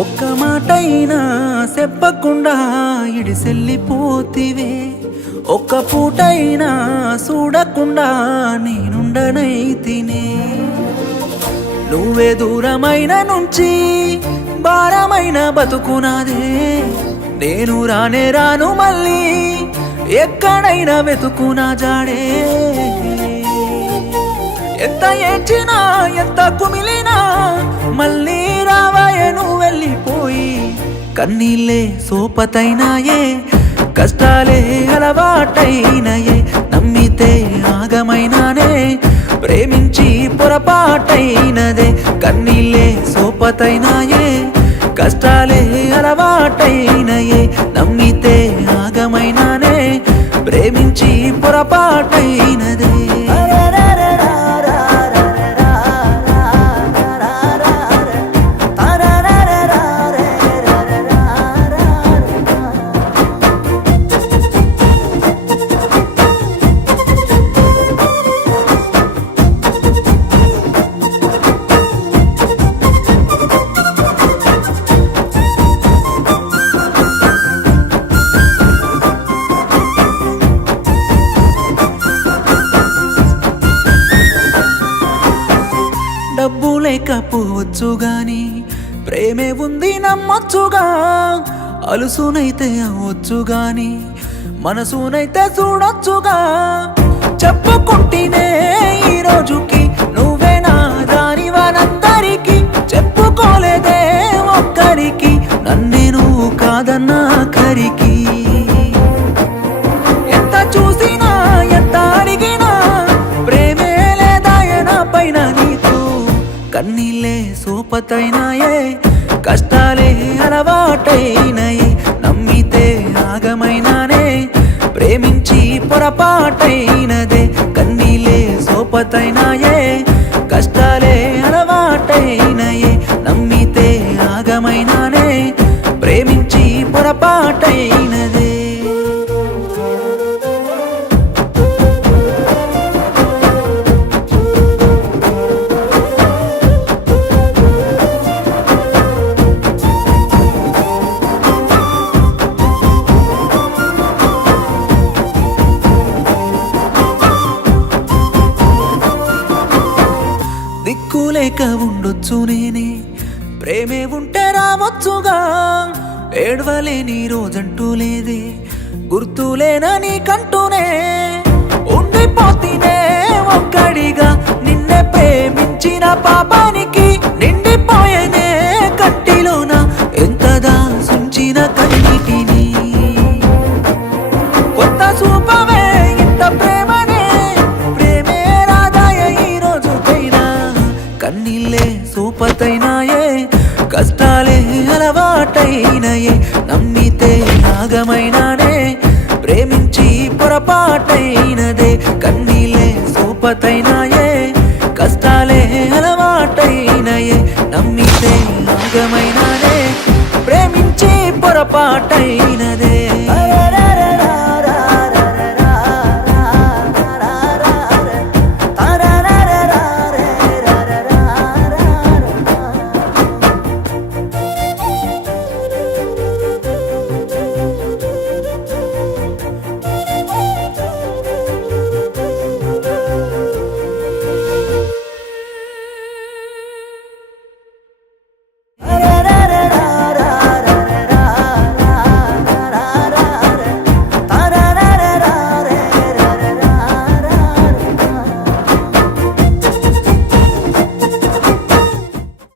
ఒక్క మాటైనా చెప్పకుండా ఇడిసెల్లిపోతివే, ఒక్క పూటైనా చూడకుండా నేనుండనైతినే. నువ్వే దూరమైన నుంచి భారమైన బతుకునాదే, నేను రానే రాను మళ్ళీ ఎక్కడైనా వెతుకునా జాడే. ఎంత ఏడ్చినా ఎంత కుమిలినా మళ్ళీ రావాయే నువ్వు వెళ్ళిపోయి. కన్నీళ్ళే సోపతైనాయే, కష్టాలే అలవాటైనయే, నమ్మితే ఆగమైనానే ప్రేమించి పొరపాటైనదే. కన్నీళ్ళే సోపతైనాయే, కష్టాలే అలవాటైనయే, నమ్మితే ఆగమైనానే ప్రేమించి పొరపాటైనదే. డబ్బు లేకపోవచ్చు గాని ప్రేమే ఉంది నమ్మొచ్చుగా. అలుసునైతే అవ్వచ్చు గాని మనసునైతే చూడొచ్చుగా. చెప్పుకుంటేనే ఈ రోజుకి నువ్వే నా దానివనందరికి, చెప్పుకోలేదే ఒక్కరికి నన్నే నువ్వు కాదన్నా కరికి. ఎంత చూసినా ఎంత అడిగినా ప్రేమే లేదాయన పైన నీకు. కన్నీళ్ళే సోపతైనాయే, కష్టాలే అలవాటైనయే, నమ్మితే ఆగమైనానే ప్రేమించి పొరపాటైనదే. కన్నీళ్ళే సోపతైనాయే, కష్టాలే అలవాటైనయే, నమ్మితే ఆగమైనానే ప్రేమించి పొరపాటైనదే. దిక్కులేక ఉండొచ్చు నేనే, ప్రేమే ఉంటే రావచ్చుగా. ఏడవలేని రోజంటూ లేదే, గుర్తులేనని కంటూనే ఉండిపోతీనే ఒక్కడిగా. నిన్నే ప్రేమించిన పాపానికి నిండిపోయేనే కట్టిలోన ఎంతదా సుంచిన కన్నిటిని. కొత్త చూపవే ఇంత ప్రేమనే, ప్రేమే రాదాయ ఈ రోజుకైనా. కన్నీళ్ళే సోపతైనాయే, కష్టాలే అలవాటైనయే, నమ్మితే ఆగమైనానే ప్రేమించి పొరపాటైనదే. కన్నీళ్ళే సోపతైనాయే, కష్టాలే అలవాటైనయే, నమ్మితే ఆగమైనానే ప్రేమించి పొరపాటైనదే.